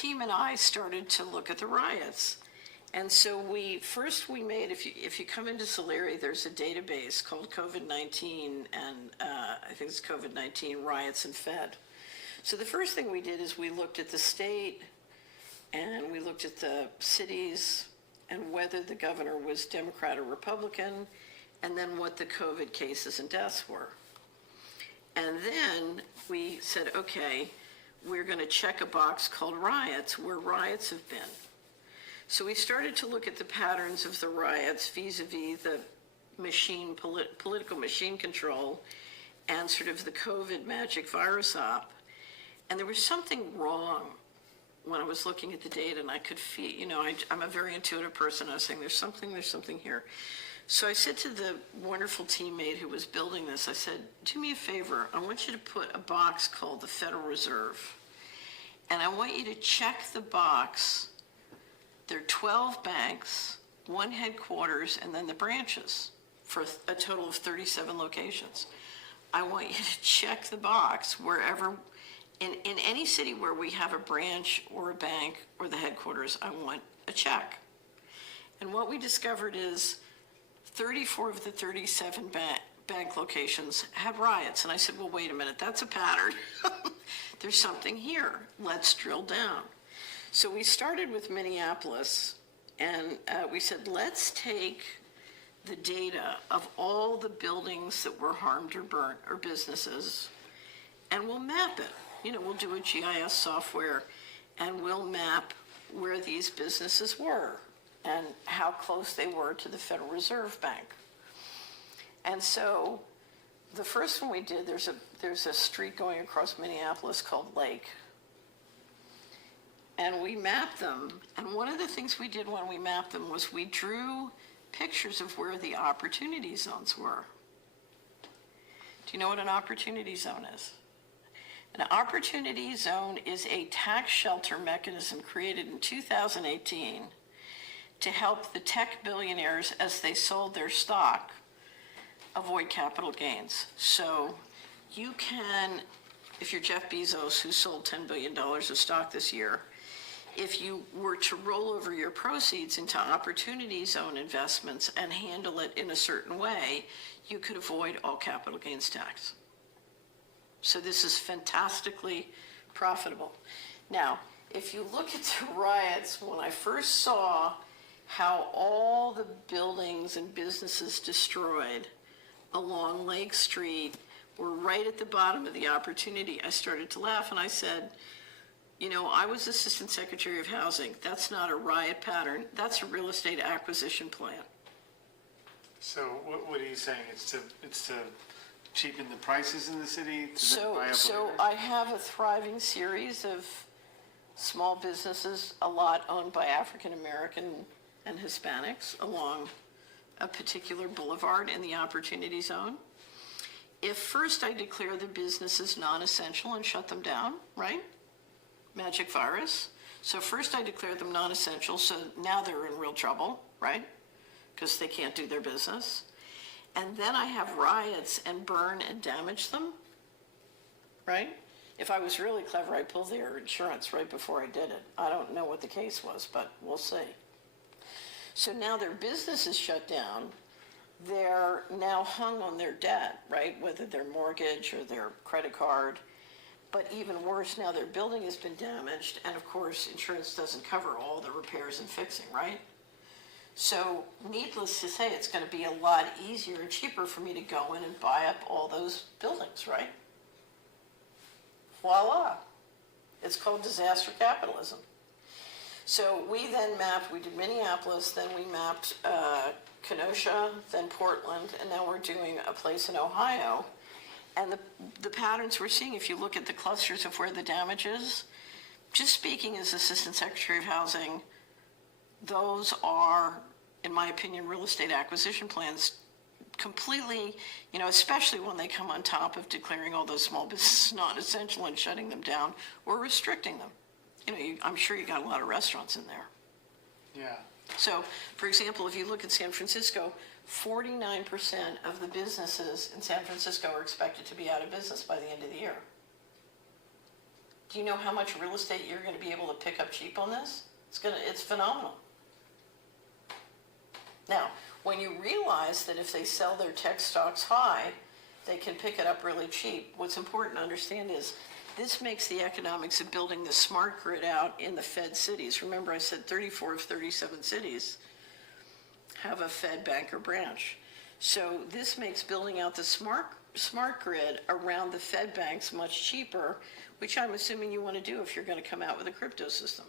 team and I started to look at the riots. And so we made, if you come into Solari, there's a database called COVID-19, and I think it's COVID-19 riots and Fed. So the first thing we did is we looked at the state, and we looked at the cities, and whether the governor was Democrat or Republican, and then what the COVID cases and deaths were. And then we said, okay, we're going to check a box called riots, where riots have been. So we started to look at the patterns of the riots vis-a-vis the political machine control and sort of the COVID magic virus op. And there was something wrong when I was looking at the data, and I could feel, I'm a very intuitive person. I was saying, there's something here. So I said to the wonderful teammate who was building this, I said, do me a favor. I want you to put a box called the Federal Reserve. And I want you to check the box. There are 12 banks, 1 headquarters, and then the branches for a total of 37 locations. I want you to check the box wherever, in any city where we have a branch or a bank or the headquarters, I want a check. And what we discovered is 34 of the 37 bank locations had riots. And I said, well, wait a minute, that's a pattern. There's something here. Let's drill down. So we started with Minneapolis, and we said, let's take the data of all the buildings that were harmed or burnt, or businesses, and we'll map it. We'll do a GIS software, and we'll map where these businesses were and how close they were to the Federal Reserve Bank. And so the first one we did, there's a street going across Minneapolis called Lake. And we mapped them. And one of the things we did when we mapped them was we drew pictures of where the opportunity zones were. Do you know what an opportunity zone is? An opportunity zone is a tax shelter mechanism created in 2018 to help the tech billionaires, as they sold their stock, avoid capital gains. So you can, if you're Jeff Bezos, who sold $10 billion of stock this year, if you were to roll over your proceeds into opportunity zone investments and handle it in a certain way, you could avoid all capital gains tax. So this is fantastically profitable. Now, if you look at the riots, when I first saw how all the buildings and businesses destroyed along Lake Street were right at the bottom of the opportunity, I started to laugh, and I said, I was Assistant Secretary of Housing. That's not a riot pattern. That's a real estate acquisition plan. So what are you saying? It's to cheapen the prices in the city? So I have a thriving series of small businesses, a lot owned by African American and Hispanics along a particular boulevard in the Opportunity Zone. If first I declare the business as non-essential and shut them down, right? Magic virus. So first I declare them non-essential, so now they're in real trouble, right? Because they can't do their business. And then I have riots and burn and damage them, right? If I was really clever, I'd pull their insurance right before I did it. I don't know what the case was, but we'll see. So now their business is shut down. They're now hung on their debt, right? Whether their mortgage or their credit card. But even worse, now their building has been damaged, and of course, insurance doesn't cover all the repairs and fixing, right? So needless to say, it's going to be a lot easier and cheaper for me to go in and buy up all those buildings, right? Voila. It's called disaster capitalism. So we then mapped, we did Minneapolis, then we mapped Kenosha, then Portland, and now we're doing a place in Ohio. And the patterns we're seeing, if you look at the clusters of where the damage is, just speaking as Assistant Secretary of Housing, those are, in my opinion, real estate acquisition plans completely, especially when they come on top of declaring all those small businesses non-essential and shutting them down or restricting them. I'm sure you got a lot of restaurants in there. Yeah. So, for example, if you look at San Francisco, 49% of the businesses in San Francisco are expected to be out of business by the end of the year. Do you know how much real estate you're going to be able to pick up cheap on this? It's phenomenal. Now, when you realize that if they sell their tech stocks high, they can pick it up really cheap, what's important to understand is this makes the economics of building the smart grid out in the Fed cities. Remember, I said 34 of 37 cities have a Fed bank or branch. So this makes building out the smart grid around the Fed banks much cheaper, which I'm assuming you want to do if you're going to come out with a crypto system.